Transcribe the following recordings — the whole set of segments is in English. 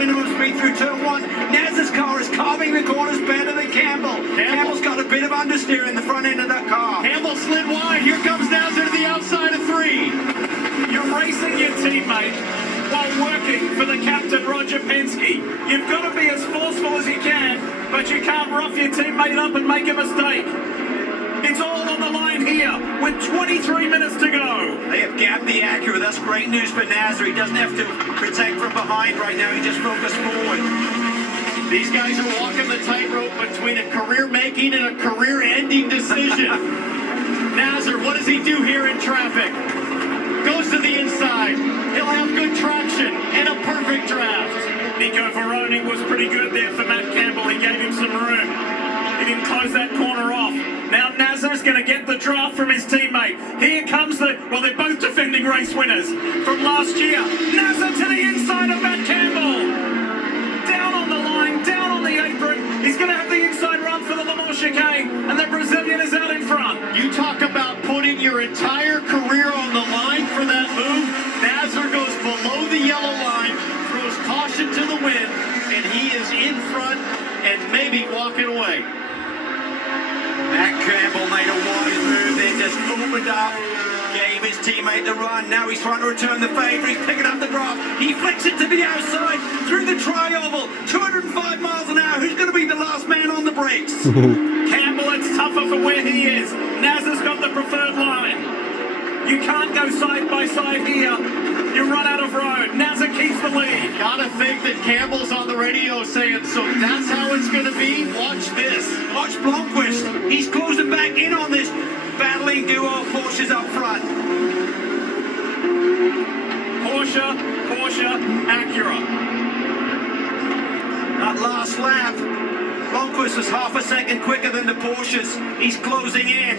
minimum speed through turn one. Naz's car is carving the corners better than Campbell. Campbell's got a bit of understeer in the front end of that car. Campbell slid wide. Here comes Nazar to the outside of 3. You're racing your teammate while working for the captain, Roger Penske. You've got to be as forceful as you can, but you can't rough your teammate up and make a mistake. It's all on the line here with 23 minutes to go. They have gapped the Acura. That's great news for Nazar. He doesn't have to protect from behind right now. He just focused forward. These guys are walking the tightrope between a career-making and a career-ending decision. Nazar, what does he do here in traffic? Goes to the inside. He'll have good traction and a perfect draft. Nico Veroni was pretty good there for Matt Campbell. He gave him some room. He didn't close that corner off. Now Nazar's going to get the draft from his teammate. Here comes well, they're both defending race winners from last year. Nazar to the inside of Matt Campbell. Down on the line, down on the apron. He's going to have the inside run for the Le Mans chicane, and the Brazilian is out in front. You talk about putting your entire career on the line for that move. Nazar goes below the yellow line, throws caution to the wind, and he is in front and maybe walking away. Matt Campbell made a wise move there, just opened up, gave his teammate the run. Now he's trying to return the favour. He's picking up the draft. He flicks it to the outside through the tri-oval. 205 miles an hour. Who's going to be the last man on the brakes? Campbell, it's tougher for where he is. Nazar's got the preferred line. You can't go side by side here. You run out of road. Nazar keeps the lead. Gotta think that Campbell's on the radio saying, so that's how it's gonna be? Watch this. Watch Blomqvist. He's closing back in on this battling duo of Porsches up front. Porsche, Acura. That last lap, Blomqvist was half a second quicker than the Porsches. He's closing in.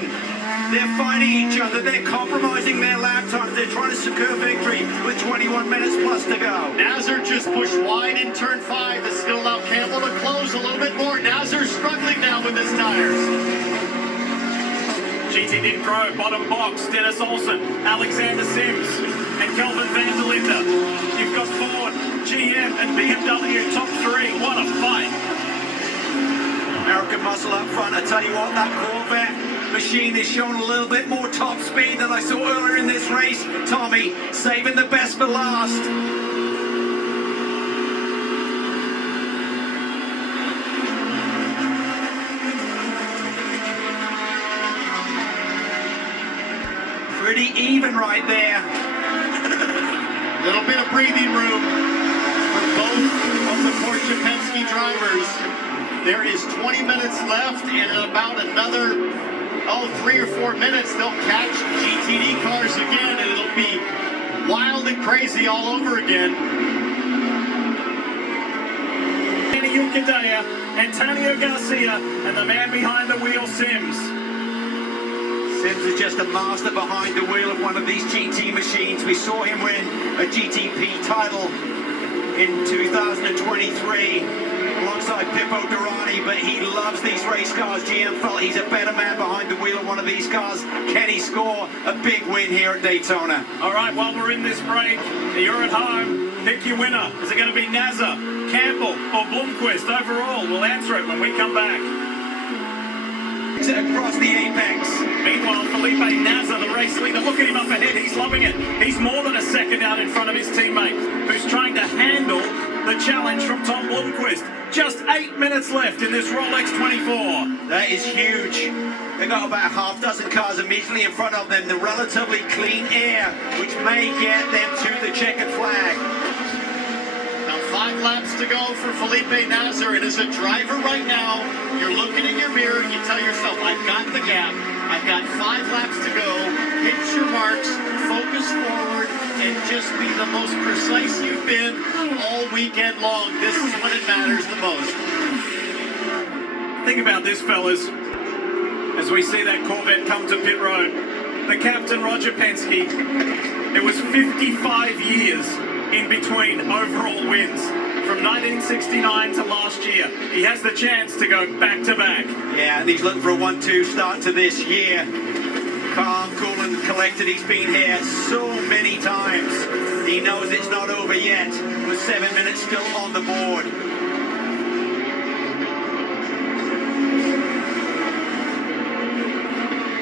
They're fighting each other. They're compromising their lap times. They're trying to secure victory with 21 minutes plus to go. Nazar just pushed wide in turn 5. This is going to allow Campbell to close a little bit more. Nazar's struggling now with his tires. GTD Pro, bottom box, Dennis Olsen, Alexander Sims, and Kelvin van der Linde. You've got Ford, GM, and BMW top 3. What a fight. American muscle up front. I tell you what, that Corvette machine is showing a little bit more top speed than I saw earlier in this race. Tommy saving the best for last. Pretty even right there. A little bit of breathing room for both of the Porsche Penske drivers. There is 20 minutes left, and in about another 3 or 4 minutes, they'll catch GTD cars again, and it'll be wild and crazy all over again. Yucadea, Antonio Garcia, and the man behind the wheel, Sims. Sims is just a master behind the wheel of one of these GT machines. We saw him win a GTP title in 2023. Alongside Pippo Durrani, but he loves these race cars. GM felt he's a better man behind the wheel of one of these cars. Can he score a big win here at Daytona? All right, while we're in this break, you're at home. Pick your winner. Is it going to be Nazar, Campbell, or Blomqvist overall? We'll answer it when we come back. Across the apex. Meanwhile, Felipe Nazar, the race leader, look at him up ahead. He's loving it. He's more than a second out in front of his teammate, who's trying to handle the challenge from Tom Blomqvist. Just 8 minutes left in this Rolex 24. That is huge. They've got about a half dozen cars immediately in front of them. The relatively clean air, which may get them to the checkered flag. Now 5 laps to go for Felipe Nazar. And as a driver right now, you're looking in your mirror and you tell yourself, I've got the gap. I've got 5 laps to go. Hit your marks, focus forward, and just be the most precise you've been all weekend long. This is when it matters the most. Think about this, fellas. As we see that Corvette come to pit road, the captain, Roger Penske, it was 55 years in between overall wins. From 1969 to last year. He has the chance to go back-to-back. Yeah, and he's looking for a 1-2 start to this year. Calm, cool, and collected. He's been here so many times. He knows it's not over yet. With 7 minutes still on the board.